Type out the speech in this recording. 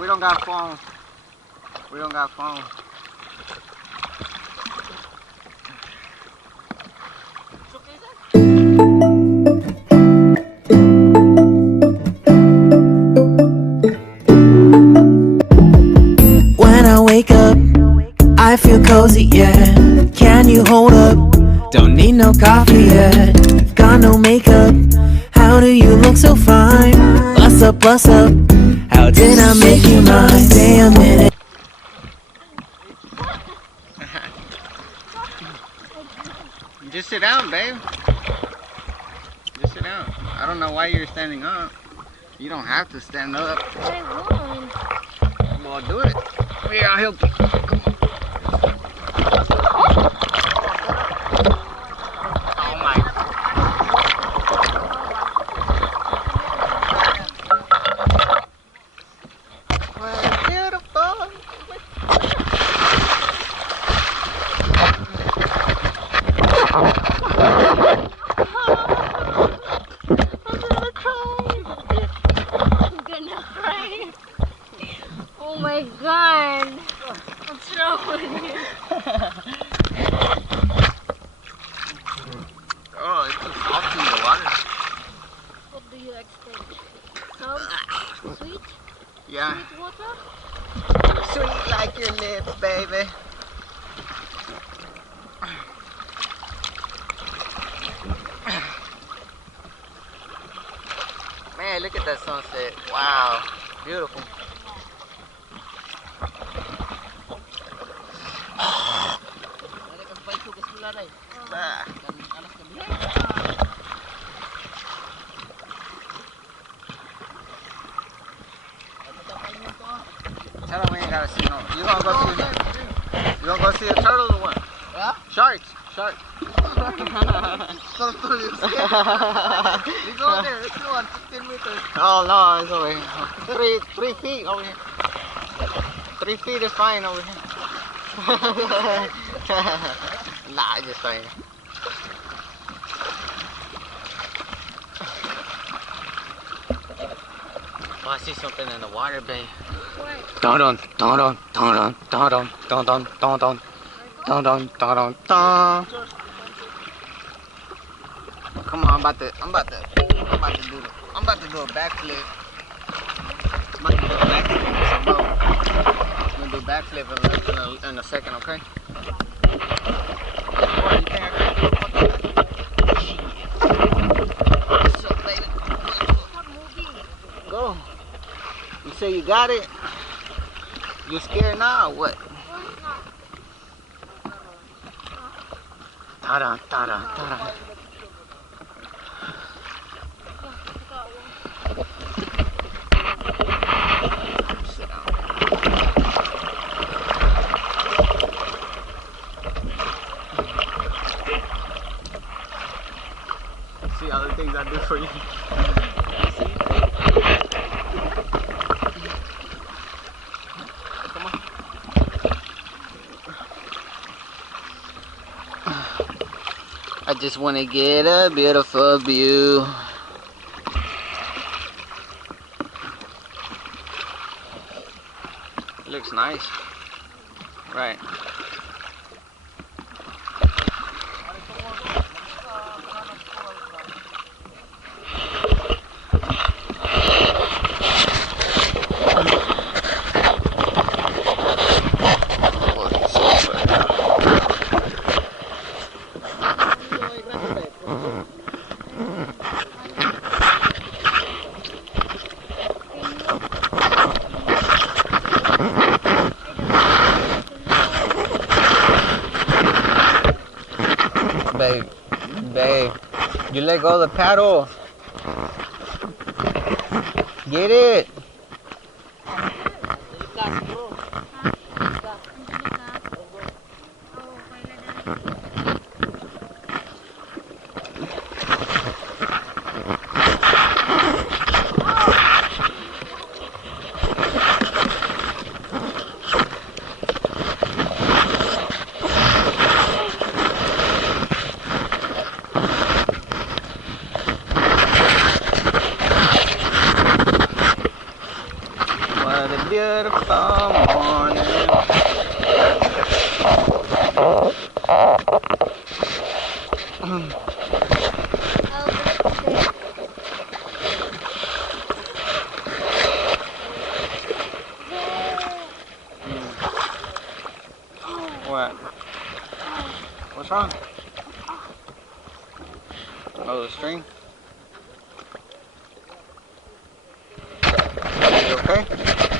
We don't got phone. We don't got phone. When I wake up, I feel cozy, yeah. Can you hold up? Don't need no coffee yet. Got no makeup. How do you look so fine? Bust up, bust up. How did I make you mine? Stay a minute. Just sit down, babe. Just sit down. I don't know why you're standing up. You don't have to stand up. I won't. Well, do it. Here, I'll help you. Come on. Oh my. Well, beautiful. Oh my god! What's wrong with you? Oh, it's too salty in the water. What do you expect? Some sweet? Yeah. Sweet water? Sweet like your lips, baby. Man, look at that sunset. Wow. Beautiful. Tell them we ain't gotta see no. You gonna go see a turtle or what? Yeah? Sharks. Sharks. We go there. It's 15 meters. Oh no, it's over here. 3 feet over here. 3 feet is fine over here. Nah, just fine. Oh, I see something in the water, babe. What? Dun dun dun dun dun dun dun dun dun dun dun dun dun dun dun. Come on, I'm about to do a backflip. I'm about to do a backflip with some boat. I'm gonna do a backflip in a second, okay? What, you think I can do a fucking What's up, baby? Stop moving. Go. You say you got it? You scared now or what? Ta-da, ta-da, ta-da. Sit down. See all the things I do for you. Come on. I just want to get a beautiful view. Looks nice. Right. Babe, you let go of the paddle. Get it. beautiful morning. What? What's wrong? Oh, the string? You okay?